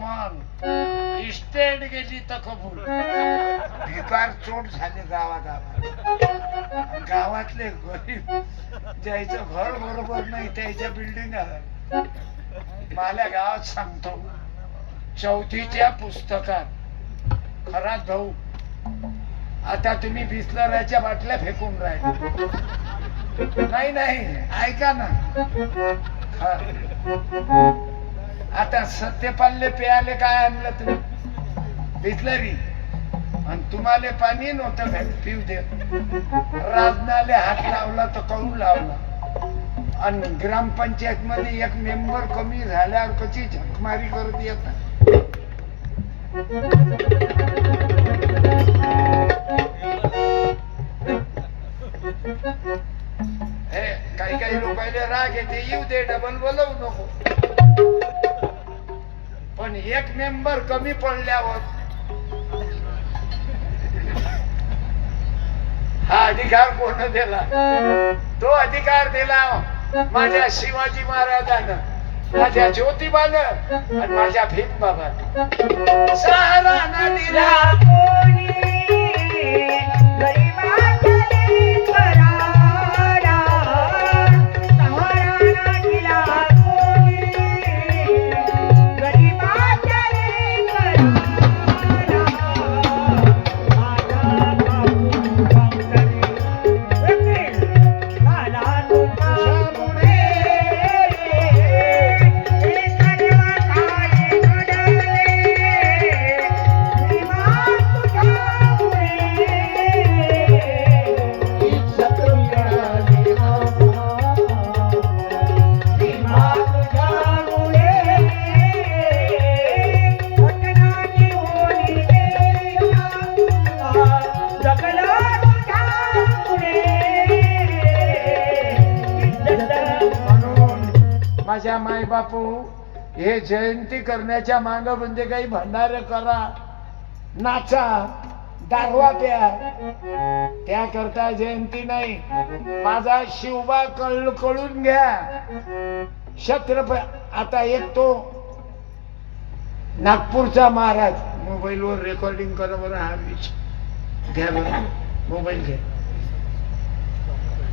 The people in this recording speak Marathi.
मन इस्टेट गेली तर कबूल. भिकार चोट झाले गावागावात. गावातले गरीब ज्याचं घर बरोबर नाही त्याच्या बिल्डिंग मला गावात सांगतो, चौथीच्या पुस्तकात खरा भाऊ आता तुम्ही बिस्लराच्या बाटल्या फेकून राहिले. नाही नाही ऐका ना, आता सत्यपालले प्याले काय आणलं तुम्ही? बिस्लरी. आणि तुम्हाला पाणी नव्हतं पिऊ देत. राजनाले हात लावला तर कळू लावला. आणि ग्रामपंचायत मध्ये एक मेंबर कमी झाल्यावर कशी झकमारी करत येत. हे काही काही लोकांना राग येते, येऊ दे, डबल बोलवू नको. पण एक मेंबर कमी पडल्यावर हा अधिकार कोण दिला? तो अधिकार दिला माझ्या शिवाजी महाराजानं, माझ्या ज्योतिबानं आणि माझ्या भीमबाबानं. सहारा ना दिला कोणी माझ्या माय बापू हे जयंती करण्याच्या मांग म्हणजे काही भंडारे करा, नाचा, दारवा प्या, त्याकरता जयंती नाही. माझा शिवबा कळून घ्या. छत्रपती आता एक तो नागपूरचा महाराज मोबाईलवर रेकॉर्डिंग करा बरं. हा विचार घ्या बरं, मोबाईल घ्या.